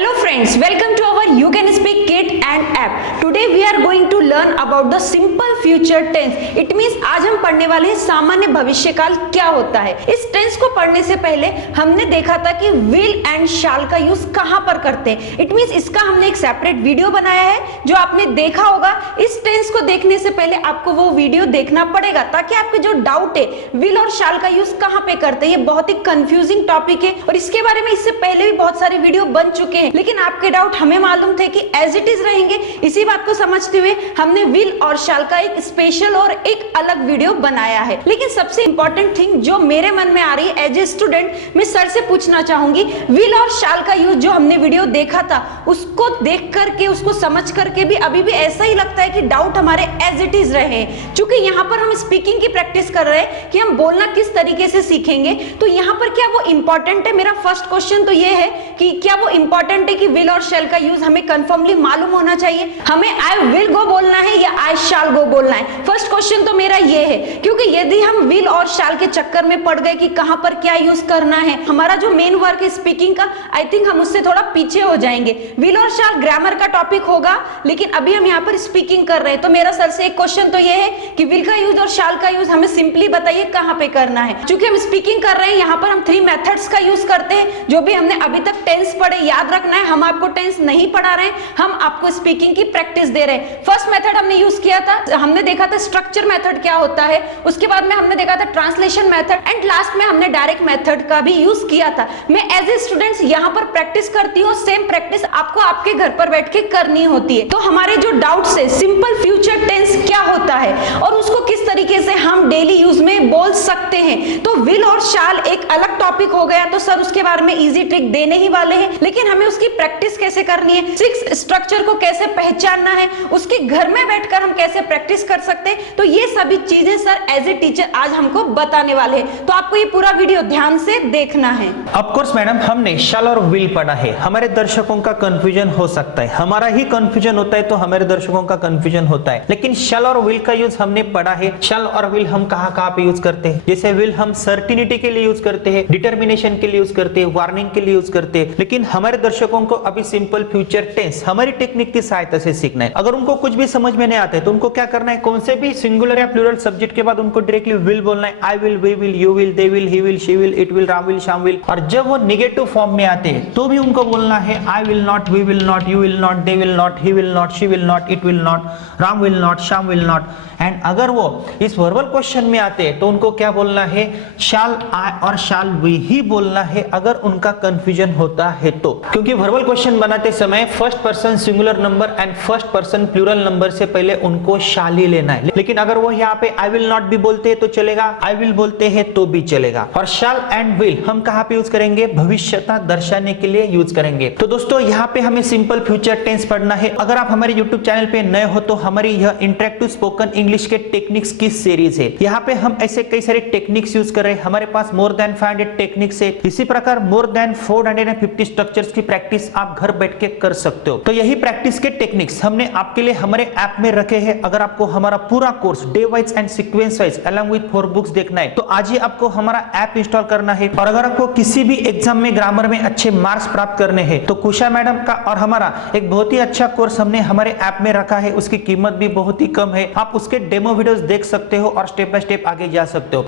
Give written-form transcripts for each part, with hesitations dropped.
Hello friends, welcome to our You Can Speak Kit and app. Today we are going to learn about the simple future tense. It means आज हम पढ़ने वाले हैं सामान्य भविष्यकाल क्या होता है। इस टेंस को पढ़ने से पहले हमने देखा था कि will and shall का यूज कहां पर करते हैं। It means इसका हमने एक सेपरेट वीडियो बनाया है जो आपने देखा होगा। इस टेंस को देखने से पहले आपको वो वीडियो देखना पड़ेगा ताकि आपके जो डाउट है will और shall का यूज कहां पे करते हैं, ये बहुत ही कंफ्यूजिंग टॉपिक है और इसके बारे में इससे पहले भी बहुत सारे वीडियो बन चुके हैं, लेकिन आपके डाउट हमें मालूम थे कि एज इट इज रहेंगे। इसी बात को समझते हुए हमने विल और शाल का एक स्पेशल और एक अलग वीडियो बनाया है। लेकिन सबसे इंपॉर्टेंट थिंग जो मेरे मन में आ रही है एज ए स्टूडेंट, मैं सर से पूछना चाहूंगी, विल और शाल का यूज जो हमने वीडियो देखा था उसको देख करके, उसको समझ करके भी अभी भी ऐसा ही लगता है कि डाउट हमारे एज इट इज रहे। चूंकि यहाँ पर हम स्पीकिंग की प्रैक्टिस कर रहे हैं कि हम बोलना किस तरीके से सीखेंगे, तो यहाँ पर क्या वो इंपॉर्टेंट है? मेरा फर्स्ट क्वेश्चन तो ये है कि क्या वो इंपॉर्टेंट है कि विल और शैल का यूज हमें कंफर्मली मालूम होना चाहिए? हमें आई विल गो बोलना है या आई शैल गो बोलना है? फर्स्ट क्वेश्चन तो मेरा ये है, क्योंकि यदि हम विल और शैल के चक्कर में पड़ गए कि कहां पर क्या यूज करना है, हमारा जो मेन वर्क है स्पीकिंग का, आई थिंक हम उससे थोड़ा पीछे हो जाएंगे। विल और शैल ग्रामर का टॉपिक होगा, लेकिन अभी हम यहाँ पर स्पीकिंग कर रहे हैं। तो मेरा सर से एक क्वेश्चन तो ये है कि विल का यूज और शैल का यूज हमें सिंपली बताइए कहां पे करना है। चूंकि हम स्पीकिंग कर रहे हैं, यहाँ पर हम 3 मेथड्स का यूज करते हैं। जो भी हमने अभी तक टेंस पढ़े, याद रखना है, हम आपको टेंस नहीं पढ़ा रहे हैं, हम आपको स्पीकिंग की प्रैक्टिस दे रहे हैं। फर्स्ट मेथड हमने यूज किया था, हमने देखा था स्ट्रक्चर मेथड क्या होता है, उसके बाद में हमने देखा था ट्रांसलेशन मेथड, एंड लास्ट में हमने डायरेक्ट मेथड का भी यूज किया था। मैं एज ए स्टूडेंट्स यहाँ पर प्रैक्टिस करती हूँ, सेम प्रैक्टिस आपको आपके घर पर बैठ के करनी होती है। तो हमारे जो डाउट्स है, सिंपल फ्यूचर टेंस क्या होता है और उसको किस तरीके से हम डेली यूज में बोल सकते हैं, तो विल और शाल एक अलग टॉपिक हो गया। तो सर उसके बारे में इजी ट्रिक देने ही वाले हैं, लेकिन हमें उसकी प्रैक्टिस कैसे करनी है, 6 स्ट्रक्चर को कैसे पहचानना है, उसके घर में बैठकर हम कैसे प्रैक्टिस कर सकते हैं, तो ये सभी चीजें सर एज ए टीचर आज हमको बताने वाले हैं। तो आपको ये पूरा वीडियो ध्यान से देखना है। ऑफ कोर्स मैडम, हमने शैल और विल पढ़ा है। हमारे दर्शकों का कंफ्यूजन हो सकता है, हमारा ही कंफ्यूजन होता है तो हमारे दर्शकों का कंफ्यूजन होता है, लेकिन शैल और विल का यूज हमने पढ़ा है। शैल और विल हम कहां पे यूज करते हैं? जैसे विल हम सर्टिनिटी के लिए यूज करते हैं, डिटर्मिनेशन के लिए यूज करते हैं, वार्निंग के लिए यूज करते हैं, लेकिन हमारे दर्शकों को अभी सिंपल फ्यूचर टेंस हमारी टेक्निक की सहायता से सीखना है। अगर उनको कुछ भी समझ में नहीं आता है तो उनको क्या करना है, कौन से भी सिंगुलर या प्लूरल सब्जेक्ट के बाद उनको डायरेक्टली विल बोलना है। I will, we will, you will, they will, he will, she will, it will, Ram will, Shyam will. और जब वो निगेटिव फॉर्म में आते हैं तो भी उनको बोलना है I will not, we will not, you will not, they will not, he will not, she will not, it will not, Ram will not, Shyam will not. And अगर वो इस वर्बल क्वेश्चन में आते हैं तो उनको क्या बोलना है, शैल आई और शैल वी ही बोलना है अगर उनका कंफ्यूजन होता है तो। क्योंकि वर्बल क्वेश्चन बनाते समय first person singular number and first person plural number से पहले उनको शैल ही लेना है। लेकिन अगर वो यहाँ पे आई विल नॉट भी बोलते हैं तो चलेगा, आई विल बोलते हैं तो भी चलेगा। और शैल एंड विल हम कहाँ पे यूज करेंगे? भविष्यता दर्शाने के लिए यूज करेंगे। तो दोस्तों यहाँ पे हमें सिंपल फ्यूचर टेंस पढ़ना है। अगर आप हमारे यूट्यूब चैनल पे नए हो तो हमारी यह इंटरेक्टिव स्पोकन इंग्लिश के टेक्निक्स की सीरीज है। यहाँ पे हम ऐसे कई सारे टेक्निक्स यूज कर रहे हैं। हमारे पास मोर देन 500 टेक्निक्स है। इसी प्रकार मोर देन 450 स्ट्रक्चर्स की प्रैक्टिस आप घर बैठ के कर सकते हो। तो यही प्रैक्टिस के टेक्निक्स हमने आपके लिए हमारे ऐप में रखे हैं। अगर आपको हमारा पूरा course day wise and sequence wise along with 4 books देखना है तो आज ही आपको हमारा ऐप इंस्टॉल करना है। और अगर आपको किसी भी एग्जाम में ग्रामर में अच्छे मार्क्स प्राप्त करने हैं तो कुशा मैडम का और हमारा एक बहुत ही अच्छा कोर्स हमने हमारे ऐप में रखा है। उसकी कीमत भी बहुत ही कम है। आप उसके डेमो वीडियोस देख सकते हो और स्टेप बाय स्टेप आगे जा सकते हो।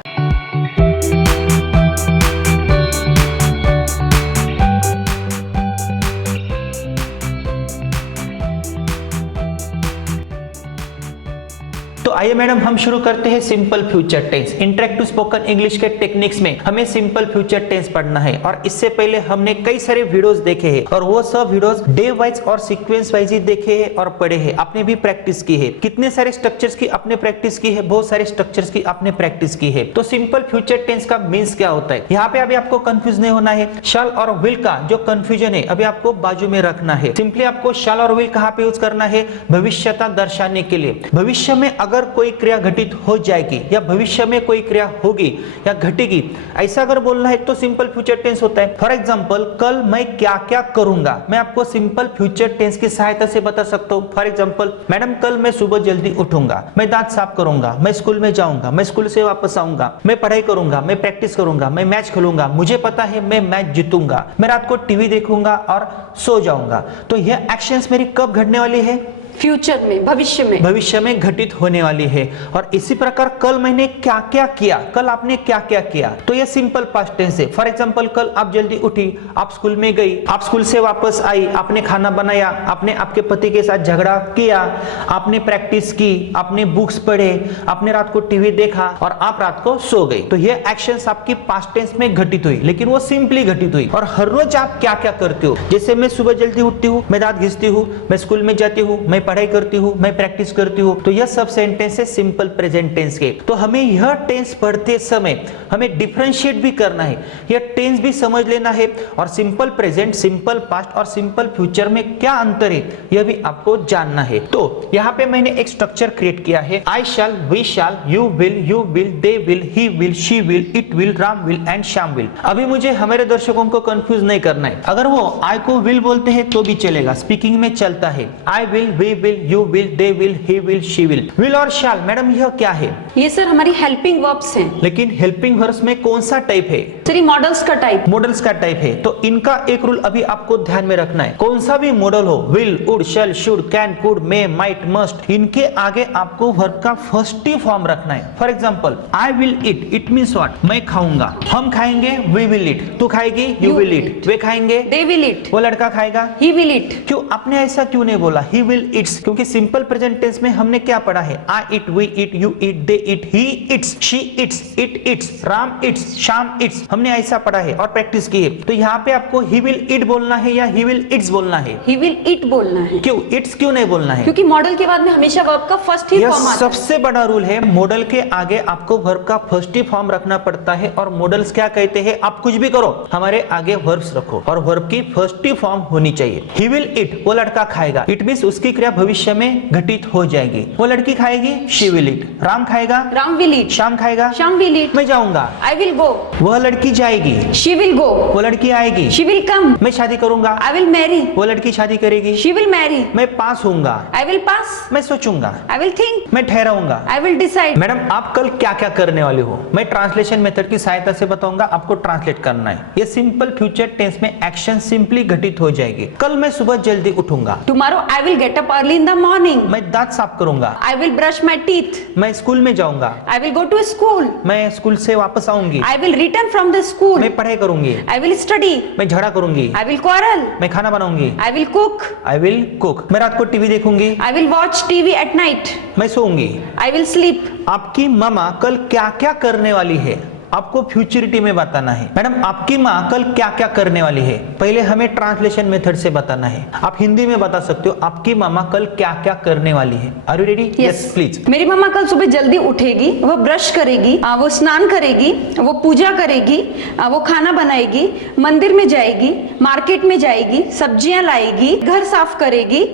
तो आइए मैडम हम शुरू करते हैं simple future tense. Interactive spoken English के टेक्निक्स में हमें सिंपल फ्यूचर टेंस पढ़ना है और इससे पहले हमने कई सारे वीडियोस देखे हैं और वो सब वीडियोस डे वाइज और सीक्वेंस वाइज ही देखे हैं और पढ़े हैं। आपने भी प्रैक्टिस की है। कितने सारे स्ट्रक्चर्स की आपने प्रैक्टिस की है? बहुत सारे स्ट्रक्चर्स की आपने प्रैक्टिस की है। तो सिंपल फ्यूचर टेंस का मीन्स क्या होता है, यहाँ पे अभी आपको कंफ्यूज नहीं होना है। शैल और विल का जो कंफ्यूजन है अभी आपको बाजू में रखना है। सिंपली आपको शैल और विल कहाँ पे यूज करना है? भविष्यता दर्शाने के लिए। भविष्य में अगर अगर कोई क्रिया घटित हो जाएगी या भविष्य में कोई क्रिया होगी या घटेगी, ऐसा अगर बोलना है तो सिंपल फ्यूचर टेंस होता है। फॉर एग्जाम्पल, कल मैं क्या क्या करूंगा, मैं आपको सिंपल फ्यूचर टेंस की सहायता से बता सकता हूँ। फॉर एग्जाम्पल, मैडम कल मैं सुबह जल्दी उठूंगा, मैं दांत साफ करूंगा, मैं स्कूल में जाऊंगा, मैं स्कूल से वापस आऊंगा, मैं पढ़ाई करूंगा, मैं प्रैक्टिस करूंगा, मैं मैच खेलूंगा, मुझे पता है मैं मैच जीतूंगा, मैं रात को टीवी देखूंगा और सो जाऊंगा। तो यह एक्शंस मेरी कब घटने वाली है? फ्यूचर में, भविष्य में घटित होने वाली है। और इसी प्रकार कल मैंने क्या क्या किया, कल आपने क्या क्या किया, तो ये सिंपल पास्ट टेंस है। फॉर एग्जांपल, कल आप जल्दी उठी, आप स्कूल में गई, आप स्कूल से वापस आई, आपने खाना बनाया, आपने आपके पति के साथ झगड़ा किया, आपने प्रैक्टिस की, आपने बुक्स पढ़े, आपने रात को टीवी देखा और आप रात को सो गई। तो ये एक्शंस आपकी पास्ट टेंस में घटित हुई, लेकिन वो सिंपली घटित हुई। और हर रोज आप क्या क्या करते हो, जैसे मैं सुबह जल्दी उठती हूँ, मैं दांत घिसती हूँ, मैं स्कूल में जाती हूँ, मैं पढ़ाई करती हूँ, मैं प्रैक्टिस करती हूँ, तो यह सब सेंटेंस है सिंपल प्रेजेंट टेंस के। तो हमें यह टेंस पढ़ते समय हमें डिफरेंशिएट भी करना है, यह टेंस भी समझ लेना है और सिंपल प्रेजेंट, सिंपल पास्ट और सिंपल फ्यूचर में क्या अंतर है यह भी आपको जानना है। तो यहाँ पे मैंने एक स्ट्रक्चर क्रिएट किया है, I shall, we shall, you will, they will, he will, she will, it will, Ram will and Shyam will. अभी मुझे हमारे दर्शकों को कंफ्यूज नहीं करना है, अगर वो आई को विल बोलते हैं तो भी चलेगा, स्पीकिंग में चलता है। I will, we will, you will, they will, he will, she will. Will और शैल, मैडम यह क्या है? ये सर हमारी हेल्पिंग वर्ब्स हैं। लेकिन हेल्पिंग वर्ब्स में कौन सा टाइप है? सर मॉडल्स का टाइप। मॉडल्स का टाइप है। तो इनका एक रूल अभी आपको ध्यान में रखना है, कौन सा भी मॉडल हो, will, would, shall, should, can, could, may, might, must, इनके आगे आपको वर्ब का फर्स्ट ही फॉर्म रखना है। For example, I will it, it means what? मैं खाऊंगा, हम खाएंगे, वी विल ईट, तू खाएगी, यू विल ईट, वे खाएंगे, दे विल ईट, वो लड़का खाएगा, ही विल ईट। क्यों आपने ऐसा क्यों नहीं बोला ही विल ईट्स? क्योंकि सिंपल प्रेजेंट टेंस में हमने क्या पढ़ा है, I eat, we eat, you eat, they eat, he eats, she eats, it eats, Ram eats, Shyam eats, हमने ऐसा पढ़ा है और प्रैक्टिस की है। तो यहाँ पे आपको ही विल ईट बोलना है या ही विल ईट्स बोलना है? ही विल ईट बोलना है। क्यों इट्स क्यों नहीं बोलना है? क्योंकि मॉडल के बाद में हमेशा वर्ब का फर्स्ट ही यह फॉर्म आता है। सबसे बड़ा रूल है, मॉडल के आगे आपको वर्ब का फर्स्ट ही फॉर्म रखना पड़ता है। और मॉडल्स क्या कहते हैं, आप कुछ भी करो हमारे आगे वर्ब्स रखो और वर्ब की फर्स्ट ही फॉर्म होनी चाहिए। ही विल ईट, वो लड़का खाएगा, इट मींस उसकी क्रिया भविष्य में घटित हो जाएगी। वो लड़की खाएगी, शी विल ईट, राम खाएगा, राम विल ईट, श्याम खाएगा, श्याम विल ईट, मैं जाऊंगा, आई विल गो, वह लड़की जाएगी, शी विल गो, वो लड़की आएगी, शी विल कम, मैं शादी करूंगा, आई विल मैरी, वो लड़की शादी करेगी, शी विल मैरी, मैं पास होऊंगा, आई विल पास, मैं सोचूंगा, आई विल थिंक, मैं ठहराऊंगा, आई विल डिसाइड। मैडम आप कल क्या क्या करने वाले हो, मैं ट्रांसलेशन मेथड की सहायता से बताऊंगा, आपको ट्रांसलेट करना है। ये सिंपल फ्यूचर टेंस में एक्शन सिंपली घटित हो जाएगी। कल मैं सुबह जल्दी उठूंगा, tomorrow I will get up early in the morning, मैं दांत साफ करूंगा, I will brush my teeth, मैं स्कूल में जाऊंगा, I will go to school, मैं स्कूल से वापस आऊंगी, I will return from the school, मैं पढ़ाई करूंगी, आई विल स्टडी, मैं झगड़ा करूंगी, आई विल क्वारल, मैं खाना बनाऊंगी, I will cook, I will cook, मैं रात को टीवी देखूंगी, I will watch TV at night, मैं सोऊंगी। I will sleep. आपकी मामा कल क्या क्या करने वाली है, आपको फ्यूचरिटी में बताना है। मैडम आपकी माँ कल क्या क्या करने वाली है, पहले हमें ट्रांसलेशन मेथड से बताना है। आप हिंदी में बता सकते हो आपकी मामा कल क्या क्या करने वाली है। Are you ready? Yes please. मेरी मम्मा कल सुबह जल्दी उठेगी, वो ब्रश करेगी, वो स्नान करेगी, वो पूजा करेगी, वो खाना बनाएगी, मंदिर में जाएगी, मार्केट में जाएगी, सब्जियां लाएगी, घर साफ करेगी,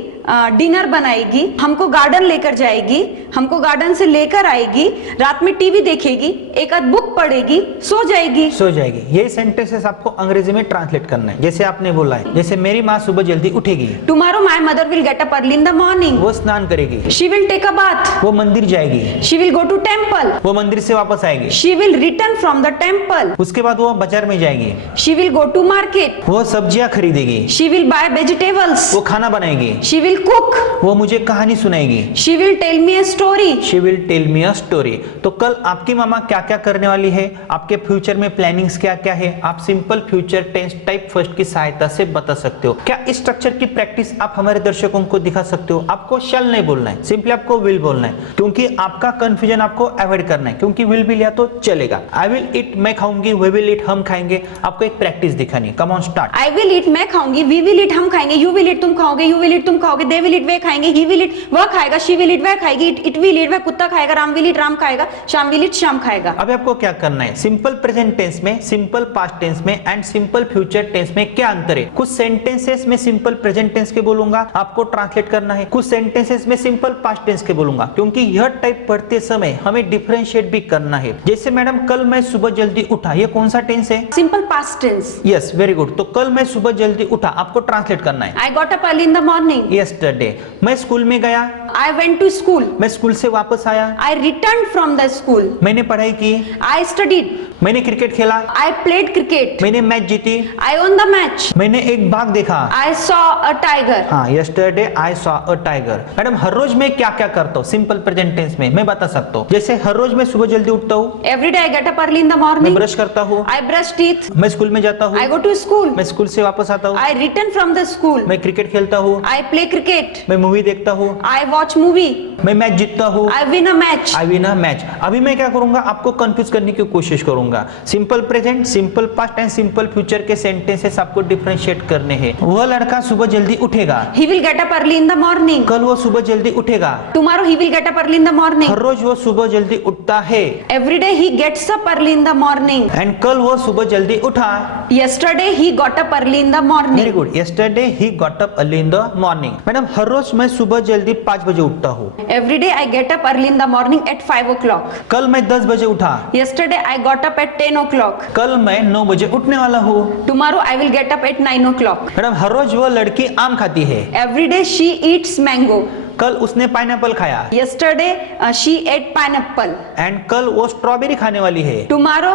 डिनर बनाएगी, हमको गार्डन लेकर जाएगी, हमको गार्डन से लेकर आएगी, रात में टीवी देखेगी, एक आध बुक पढ़ेगी, सो जाएगी। ये सेंटेंसेस आपको अंग्रेजी में ट्रांसलेट करना है। जैसे आपने बोला है, जैसे मेरी माँ सुबह जल्दी उठेगी, tomorrow my mother will get up early in the morning, वो स्नान करेगी, she will take a bath, वो मंदिर जाएगी, she will go to temple, वो मंदिर से वापस आएगी, she will return from the temple, उसके बाद वो बाजार में जाएगी, she will go to market, वो सब्जियां खरीदेगी, शी विल बाय वेजिटेबल्स, वो खाना बनाएगी, शी विल कुक, वो मुझे कहानी सुनाएगी, she will tell me a story, she will tell me a story. तो कल आपकी मामा क्या क्या करने वाली है, आपके फ्यूचर में प्लानिंग्स क्या क्या है, आप simple future tense type first की सहायता से बता सकते हो। क्या इस स्ट्रक्चर की प्रैक्टिस आप हमारे दर्शकों को दिखा सकते हो? आपको शैल नहीं बोलना है, सिंपली आपको विल बोलना है, क्योंकि आपका कंफ्यूजन आपको अवॉइड करना है। क्योंकि विल भी लिया तो चलेगा। आई विल ईट, मैं खाऊंगी, वी विल ईट, हम खाएंगे। आपको एक प्रैक्टिस दिखानी। कम on start. I will eat, मैं खाऊंगी, वी विल ईट, हम खाएंगे, यू विल ईट, तुम खाओगे, यू विल ईट, तुम खाओगे, दे विल ईट वे खाएंगे, ही विल ईट वह खाएगा, शी विल ईट वह खाएगी, इट विल ईट वह कुत्ता खाएगा, राम विल ईट राम खाएगा, श्याम विल ईट श्याम खाएगा। अभी आपको क्या करना है, सिंपल प्रेजेंट टेंस में, सिंपल पास्ट टेंस में एंड सिंपल फ्यूचर टेंस में क्या अंतर है। कुछ सेंटेंसेस में सिंपल प्रेजेंट टेंस के बोलूंगा, आपको ट्रांसलेट करना है, कुछ सेंटेंसेस में सिंपल पास्ट टेंस के बोलूंगा, क्योंकि यह टाइप पढ़ते समय हमें डिफरेंशिएट भी करना है। जैसे मैडम कल मैं सुबह जल्दी उठा, ये कौन सा टेंस है? Simple past tense. Yes, very good. तो कल मैं सुबह जल्दी उठा, आपको ट्रांसलेट करना है। I got up early in the morning. Yesterday मैं स्कूल में गया, आई वेंट टू स्कूल। मैं स्कूल से वापस आया, I return from the school. मैंने पढ़ाई की, आई स्टडीड। मैंने क्रिकेट खेला, आई प्लेड क्रिकेट। मैंने मैच जीती, आई ओन द मैच। मैंने एक बाघ देखा। I saw a tiger. हाँ, yesterday I saw a tiger. Madam हर रोज मैं क्या क्या करता हूँ सिंपल प्रेजेंट टेंस में मैं बता सकता हूँ। जैसे हर रोज मैं सुबह जल्दी उठता हूँ, every day I get up early in the मैं मॉर्निंग। ब्रश करता हूँ, आई ब्रश टीथ। मैं स्कूल में जाता हूँ, आई गो टू स्कूल। मैं स्कूल से वापस आता हूँ, आई रिटर्न फ्रॉम द स्कूल। मैं क्रिकेट खेलता हूँ, आई प्ले क्रिकेट। मैं मूवी देखता हूँ, आई वॉच मूवी। मैं मैच जीतता हूँ, I win a match. I win a match. अभी मैं क्या करूंगा, आपको कंफ्यूज करने की कोशिश करूंगा। Simple present, simple past and simple future के सेंटेंसेस आपको डिफरेंशिएट करने हैं। वह लड़का सुबह जल्दी उठेगा, he will get up early in the morning. कल वो सुबह जल्दी उठेगा, tomorrow he will get up early in the morning. हर रोज वो सुबह जल्दी उठता है, every day he gets up early in the morning. And कल वो सुबह जल्दी उठा। Yesterday he got up early in the very morning. Good, yesterday he got up early in the morning. Madam हर रोज मैं सुबह जल्दी 5 बजे उठता हूँ, every day I get up early in the morning at 5 o'clock. कल मैं 10 बजे उठा, Yesterday I got up at 10 o'clock. कल मैं 9 बजे उठने वाला हूँ। Tomorrow I will get up at 9 o'clock. Madam हर रोज वो लड़की आम खाती है, Every day she eats mango. कल उसने पाइनएप्पल खाया, Yesterday she ate pineapple. And कल वो स्ट्रॉबेरी खाने वाली है, Tomorrow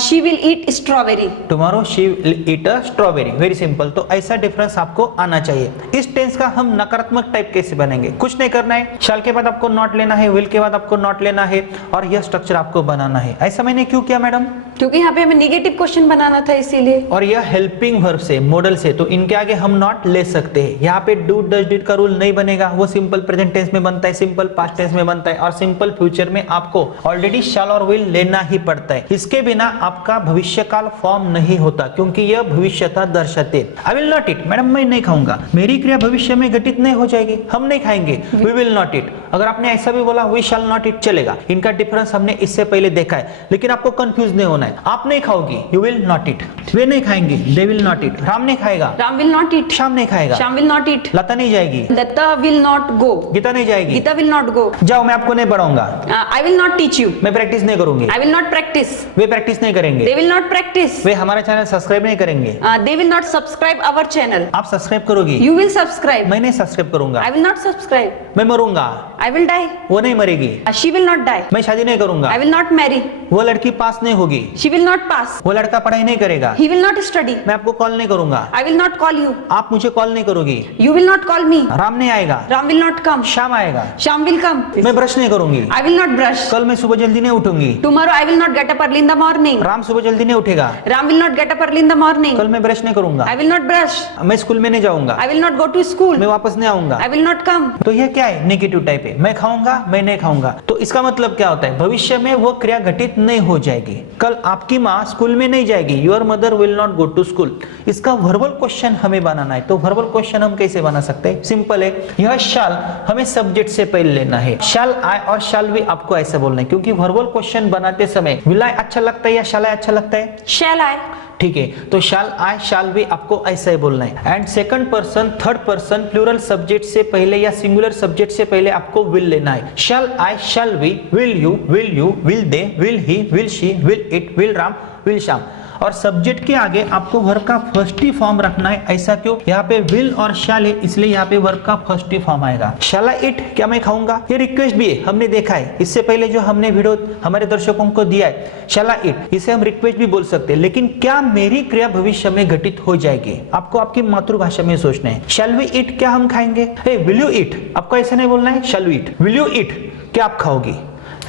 she will eat strawberry. Tomorrow she will eat a strawberry. Very simple. तो ऐसा डिफरेंस आपको आना चाहिए। इस टेंस का हम नकारात्मक टाइप कैसे बनेंगे, कुछ नहीं करना है। शैल के बाद आपको नॉट लेना है, विल के बाद आपको नॉट लेना है और यह स्ट्रक्चर आपको बनाना है। ऐसा मैंने क्यों किया मैडम? क्योंकि यहाँ पे हमें निगेटिव क्वेश्चन बनाना था इसीलिए। और यह हेल्पिंग वर्ब से, मॉडल से, तो इनके आगे हम नॉट ले सकते हैं। यहाँ पे डू डज डिड का रूल नहीं बनेगा, वो सिंपल प्रेजेंट टेंस में बनता है, सिंपल पास्ट टेंस में बनता है और सिंपल फ्यूचर में आपको ऑलरेडी शैल और विल लेना ही पड़ता है। इसके बिना आपका भविष्यकाल फॉर्म नहीं होता, क्योंकि यह भविष्यता दर्शाते। आई विल नॉट ईट, मैडम मैं नहीं खाऊंगा, मेरी क्रिया भविष्य में घटित नहीं हो जाएगी, हम नहीं खाएंगे। We will not eat. अगर आपने ऐसा भी बोला वी शैल नॉट ईट, चलेगा। इनका डिफरेंस हमने इससे पहले देखा है, लेकिन आपको कंफ्यूज नहीं होना है। आप नहीं खाओगी, यू विल नॉट ईट। वे नहीं खाएंगे, दे विल नॉट ईट। राम नहीं खाएगा, राम विल नॉट ईट। श्याम नहीं खाएगा, श्याम विल नॉट ईट। लता नहीं जाएगी, लता विल नॉट गो। गीता नहीं जाएगी, गीता विल नॉट गो। जाओ मैं आपको नहीं पढ़ाऊंगा, I will not teach you. मैं प्रैक्टिस नहीं करूंगी, आई विल नॉट प्रैक्टिस। वे प्रैक्टिस नहीं करेंगे, दे विल नॉट प्रैक्टिस। वे हमारा चैनल सब्सक्राइब नहीं करेंगे। They will not subscribe our channel. आप सब्सक्राइब करोगी, यू विल सब्सक्राइब। मैं नहीं सब्सक्राइब करूंगा। I will not subscribe. मैं मरूंगा, आई विल डाई। वो नहीं मरेगी। She will not die. मैं शादी नहीं करूंगा, आई विल नॉट मैरी। वो लड़की पास नहीं होगी, शी विल नॉट पास। वो लड़का पढ़ाई नहीं करेगा, ही विल नॉट स्टडी। मैं आपको कॉल नहीं करूंगा, I will not call you. आप मुझे कॉल नहीं करोगी, यू विल नॉट कॉल मी। राम नहीं आएगा, Ram will not come. Shyam आएगा, श्याम विल कम। मैं ब्रश नहीं करूंगी, आई विल नॉट ब्रश। कल मैं सुबह जल्दी नहीं उठूंगी, tomorrow I will not get up early in the morning. Ram सुबह जल्दी नहीं उठेगा, Ram will not get up early in the morning. कल मैं ब्रश नहीं करूंगा, आई विल नॉट ब्रश। मैं स्कूल में नहीं जाऊंगा, I will not go to school. मैं वापस नहीं आऊंगा, आई विल नॉट कम। तो यह क्या है, नेगेटिव टाइप है। मैं खाऊंगा, मैं नहीं खाऊंगा, तो इसका मतलब क्या होता है, भविष्य में वो क्रिया घटित नहीं हो जाएगी। कल आपकी माँ स्कूल में नहीं जाएगी, your mother will not go to school. इसका वर्बल क्वेश्चन हमें बनाना है। तो वर्बल क्वेश्चन हम कैसे बना सकते हैं, सिंपल है। यह शैल हमें सब्जेक्ट से पहले लेना है। शैल आई और शैल वी आपको ऐसा बोलना है, क्योंकि वर्बल क्वेश्चन बनाते समय विल आई अच्छा लगता है या शैल आई अच्छा लगता है? शैल आई। ठीक है, तो शैल आई शैल बी आपको ऐसा ही बोलना है। And second person, third person, plural subject से पहले या सिंगुलर सब्जेक्ट से पहले आपको विल लेना है। Shall I shall be, will you, will they, will he, will she, will it, will Ram, will Shyam. और सब्जेक्ट के आगे आपको वर्ब का फर्स्ट ही फॉर्म रखना है। ऐसा क्यों? यहाँ पे विल और शैल है, इसलिए यहाँ पे वर्ब का फर्स्ट ही फॉर्म आएगा। शैल आई इट, क्या मैं खाऊंगा? ये रिक्वेस्ट भी है, हमने देखा है इससे पहले जो हमने वीडियो हमारे दर्शकों को दिया है। शैल आई इट, इसे हम रिक्वेस्ट भी बोल सकते हैं। लेकिन क्या मेरी क्रिया भविष्य में घटित हो जाएगी? आपको आपकी मातृभाषा में सोचना है। शैल वी इट, क्या हम खाएंगे? विल यू इट, आपको ऐसा नहीं बोलना है shall we eat, will you eat, क्या आप खाओगी?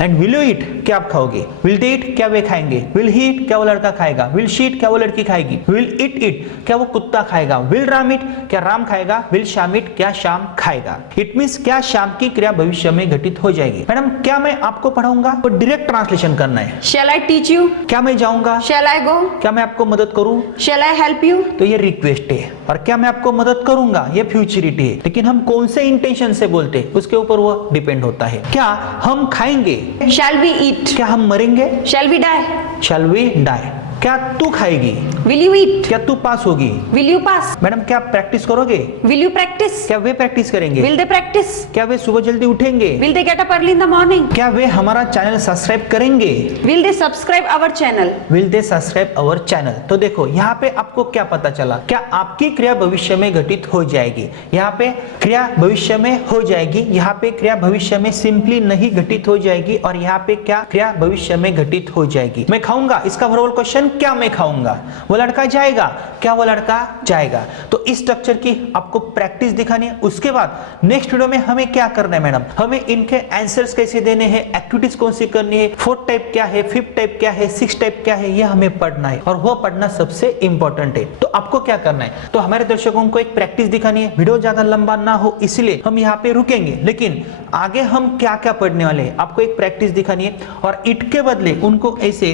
एंड विल यू ईट, क्या आप खाओगे? विल दे ईट, क्या वे खाएंगे? विल ही ईट, क्या वो लड़का खाएगा? विल शी ईट, क्या वो लड़की खाएगी? विल इट ईट, क्या वो कुत्ता खाएगा? विल राम ईट, क्या राम खाएगा? विल श्याम ईट, क्या श्याम खाएगा? इट मींस क्या श्याम की क्रिया भविष्य में घटित हो जाएगी। मैडम क्या मैं आपको पढ़ाऊंगा? तो डायरेक्ट ट्रांसलेशन करना है। Shall I teach you? क्या मैं जाऊंगा? Shall I go? क्या मैं आपको मदद करूं? Shall I help you? तो ये रिक्वेस्ट है। और क्या मैं आपको मदद करूंगा, ये फ्यूचरिटी है। लेकिन हम कौन से इंटेंशन से बोलते हैं उसके ऊपर वो डिपेंड होता है। क्या हम खाएंगे? Shall we eat? क्या हम मरेंगे? Shall we die? Shall we die, क्या तू खाएगी? Will you eat? क्या तू पास होगी? Will you pass? मैडम क्या आप प्रैक्टिस करोगे? Will you practice? क्या वे प्रैक्टिस करेंगे? Will they practice? क्या वे सुबह जल्दी उठेंगे? Will they get up early in the morning? क्या वे हमारा चैनल सब्सक्राइब करेंगे? Will they subscribe our channel? Will they subscribe our channel? तो देखो यहाँ पे आपको क्या पता चला, क्या आपकी क्रिया भविष्य में घटित हो जाएगी। यहाँ पे क्रिया भविष्य में हो जाएगी, यहाँ पे क्रिया भविष्य में सिंपली नहीं घटित हो जाएगी, और यहाँ पे क्या क्रिया भविष्य में घटित हो जाएगी। मैं खाऊंगा, इसका वर्बल क्वेश्चन क्या मैं खाऊंगा? वो लड़का जाएगा, क्या वो लड़का जाएगा? तो इस स्ट्रक्चर की आपको प्रैक्टिस दिखानी है। उसके बाद नेक्स्ट वीडियो में हमें क्या करना है मैडम, हमें इनके आंसर्स कैसे देने हैं, एक्टिविटीज कौन सी करनी है, फोर्थ टाइप क्या है, फिफ्थ टाइप क्या है, सिक्स टाइप क्या है, ये हमें पढ़ना है, और वो पढ़ना सबसे इंपॉर्टेंट है। तो आपको क्या करना है, तो हमारे दर्शकों को एक प्रैक्टिस दिखानी है। वीडियो ज्यादा लंबा ना हो इसलिए हम यहाँ पे रुकेंगे, लेकिन आगे हम क्या क्या पढ़ने वाले हैं आपको एक प्रैक्टिस दिखानी है, और इट के बदले उनको ऐसे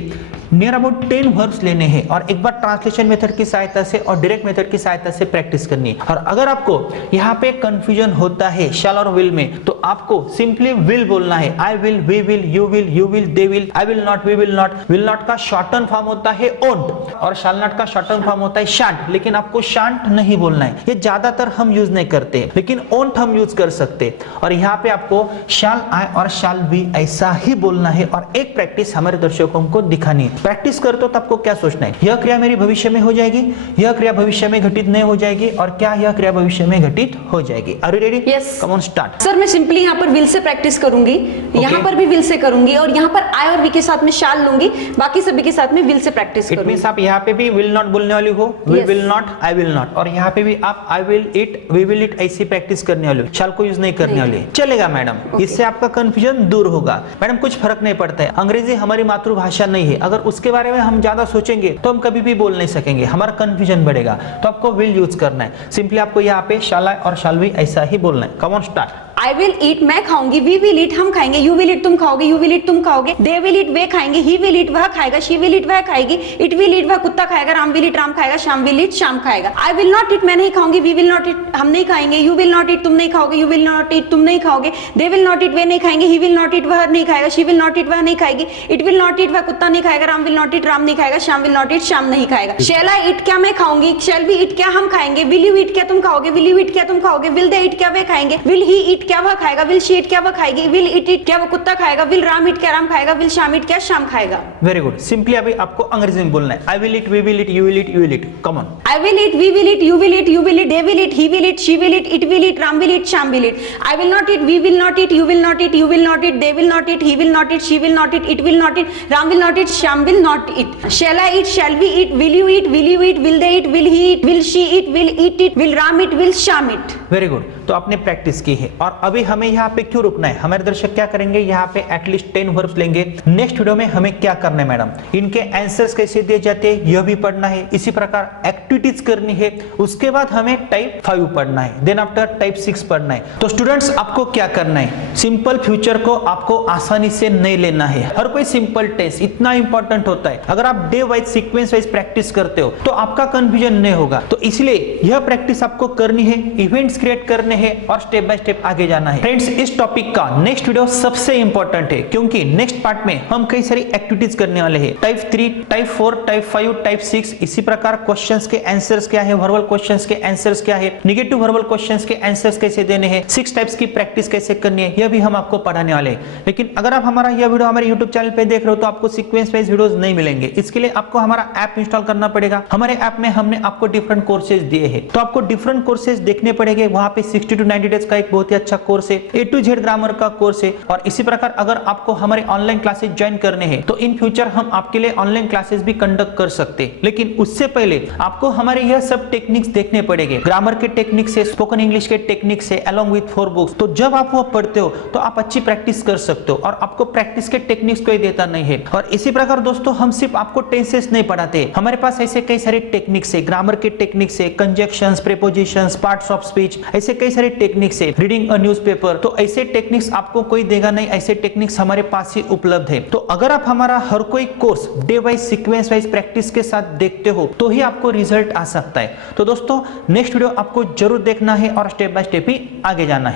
नियर अबाउट 10 वर्ब्स लेने हैं, और एक बार ट्रांसलेशन मेथड की सहायता से और डायरेक्ट मेथड की सहायता से प्रैक्टिस करनी है। और अगर आपको यहाँ पे कंफ्यूजन होता है शैल और विल में, तो आपको सिंपली विल बोलना है। I will, we will, you will, they will, I will not, we will not. Will not का शॉर्टन फॉर्म होता है ओंट, और शैल नॉट का शॉर्टन फॉर्म होता है शांट, लेकिन आपको शांट नहीं बोलना है, ये ज्यादातर हम यूज नहीं करते, लेकिन ओंट हम यूज कर सकते। और यहाँ पे आपको शैल आई और शैल बी ऐसा ही बोलना है, और एक प्रैक्टिस हमारे दर्शकों को दिखानी है। प्रैक्टिस करते हो तो आपको क्या सोचना है, यह क्रिया मेरी भविष्य में हो जाएगी, यह क्रिया भविष्य में घटित नहीं हो जाएगी, और क्या यह क्रिया भविष्य में घटित हो जाएगी। Are you ready? Yes. Come on start. Sir मैं सिंपली यहाँ पर विल से प्रैक्टिस करूंगी, यहाँ पर भी विल से करूंगी, और यहाँ पर आई और वी के साथ में शाल लूंगी, बाकी सभी के साथ में विल से प्रैक्टिस इट करूंगी। मींस आप यहाँ पे भी विल नॉट बोलने वाली हो, we Yes. Will not, I will not, और यहाँ पे भी आप I will eat, we will eat ऐसी प्रैक्टिस करने वाली हो, शाल को यूज नहीं करने वाली। चलेगा मैडम, इससे आपका कंफ्यूजन दूर होगा। मैडम कुछ फर्क नहीं पड़ता है, अंग्रेजी हमारी मातृभाषा नहीं है, अगर उसके बारे में हम ज्यादा सोचेंगे तो हम कभी भी बोल नहीं सकेंगे, हमारा कंफ्यूजन बढ़ेगा। तो आपको विल यूज करना है, सिंपली आपको यहाँ पे शाल और शाल भी ऐसा ही बोलना है। कम on start. I will eat, मैं खाऊंगी, वी विल ईट, हम खाएंगे, यू विल ईट, तुम खाओगे, यू विल ईट, तुम खाओगे, दे विल ईट, वे खाएंगे, ही विल ईट, वह खाएगा, शी विल ईट, वह खाएगी, इट विल ईट, वह कुत्ता खाएगा, राम विल ईट, राम खाएगा, श्याम विल ईट, श्याम खाएगा। आई विल नॉट ईट, मैं नहीं खाऊंगी, वी विल नॉट ईट, हम नहीं खाएंगे, यू विल नॉट ईट, तुम नहीं खाओगे, यू विल नॉट ईट, तुम नहीं खाओगे, दे विल नॉट ईट, वे नहीं खाएंगे, ही विल नॉट ईट, वह नहीं खाएगा, शी विल नॉट ईट, वह नहीं खाएगी, इट विल नॉट ईट, वह कुत्ता नहीं खाएगा, राम विल नॉट ईट, राम नहीं खाएगा, श्याम विल नॉट ईट, श्याम नहीं खाएगा। शैल आई ईट, क्या मैं खाऊंगी, शैल वी ईट, क्या हम खाएंगे, विल यू ईट, क्या तुम खाओगे, विल यू ईट, क्या तुम खाओगे, विल दे ईट, क्या वे खाएंगे, विल ही ईट, क्या वह खाएगा, विल शी ईट, क्या वह खाएगी, विल इट इट, क्या वो कुत्ता खाएगा, विल राम इट, क्या राम खाएगा, विल श्याम इट, क्या श्याम खाएगा। वेरी गुड, सिंपली अभी आपको अंग्रेजी में बोलना है। I will eat, we will eat, you will eat, you will eat. Come on. I will eat, we will eat, you will eat, they will eat, he will eat, she will eat, it will eat, Ram will eat, Shyam will eat. I will not eat, we will not eat, you will not eat, you will not eat, they will not eat, he will not eat, she will not eat, it will not eat, Ram will not eat, Shyam will not eat. Shall I eat, shall we eat, will you eat, will they eat, will he eat, will she eat, will it eat, will Ram eat, will Shyam eat. Very good, तो आपने practice की है, और अभी हमें यहाँ पे क्यों रुकना है, हमारे दर्शक क्या करेंगे, यहाँ पे एटलीस्ट 10 वर्ब्स लेंगे। नेक्स्ट वीडियो में हमें क्या करना है मैडम, इनके आंसर्स कैसे दिए जाते हैं यह भी पढ़ना है, इसी प्रकार एक्टिविटीज करनी है, उसके बाद हमें टाइप 5 पढ़ना है, देन आफ्टर टाइप 6 पढ़ना है। तो स्टूडेंट्स आपको क्या करना है, सिंपल फ्यूचर को आपको आसानी से नहीं लेना है, हर कोई सिंपल टेस्ट इतना इंपॉर्टेंट होता है। अगर आप day wise sequence wise practice करते हो तो आपका कंफ्यूजन नहीं होगा, तो इसलिए यह प्रैक्टिस आपको करनी है, इवेंट्स क्रिएट करने हैं, और स्टेप बाय स्टेप आगे जाना है। फ्रेंड्स इस टॉपिक का नेक्स्ट वीडियो सबसे इंपॉर्टेंट है, क्योंकि नेक्स्ट पार्ट में हम कई सारी एक्टिविटीज करने वाले हैं, टाइप 3, टाइप 4, टाइप 5, टाइप 6, इसी प्रकार क्वेश्चंस के आंसर्स क्या है, वर्बल क्वेश्चंस के आंसर्स क्या है, नेगेटिव वर्बल क्वेश्चंस के आंसर्स कैसे देने हैं, 6 टाइप्स की प्रैक्टिस कैसे करनी है, यह भी हम आपको पढ़ाने वाले हैं। लेकिन अगर आप हमारा यह वीडियो हमारे YouTube चैनल पे देख रहे हो तो आपको सीक्वेंस वाइज वीडियोस नहीं मिलेंगे, इसके लिए आपको हमारा ऐप इंस्टॉल करना पड़ेगा। हमारे ऐप में हमने आपको डिफरेंट कोर्सेज दिए हैं, तो आपको डिफरेंट कोर्सेज देखने पड़ेंगे, वहां पे 60 to 90 डेज का एक बहुत ही अच्छा कोर्स है, A to Z ग्रामर का कोर्स है। और इसी प्रकार अगर आपको हमारे ऑनलाइन क्लासेस ज्वाइन करने हैं तो इन फ्यूचर हम आपके लिए ऑनलाइन क्लासेस भी कंडक्ट कर सकते हैं, लेकिन उससे पहले आपको हमारे यह सब टेक्निक्स देखने पड़ेंगे। ग्रामर के टेक्निक्स है, स्पोकन इंग्लिश के टेक्निक्स है, अलोंग विथ 4 बुक्स। तो जब आप वो पढ़ते हो तो आप अच्छी प्रैक्टिस कर सकते हो और आपको प्रैक्टिस के टेक्निक्स कोई देता नहीं है। और इसी प्रकार दोस्तों हम सिर्फ आपको टेंसेस नहीं पढ़ाते, हमारे पास ऐसे कई सारे टेक्निक्स है, ग्रामर के टेक्निक्स है, conjunctions, prepositions, parts of speech, ऐसे कई सारे टेक्निक्स है, रीडिंग अ न्यूज़पेपर। तो ऐसे टेक्निक्स आपको कोई देगा नहीं, ऐसे टेक्निक्स हमारे पास ही उपलब्ध है। तो अगर आप हमारा हर कोई course day wise sequence wise practice के साथ देखते हो तो ही आपको रिजल्ट आ सकता है। तो दोस्तों नेक्स्ट वीडियो आपको जरूर देखना है और स्टेप बाय स्टेप ही आगे जाना है।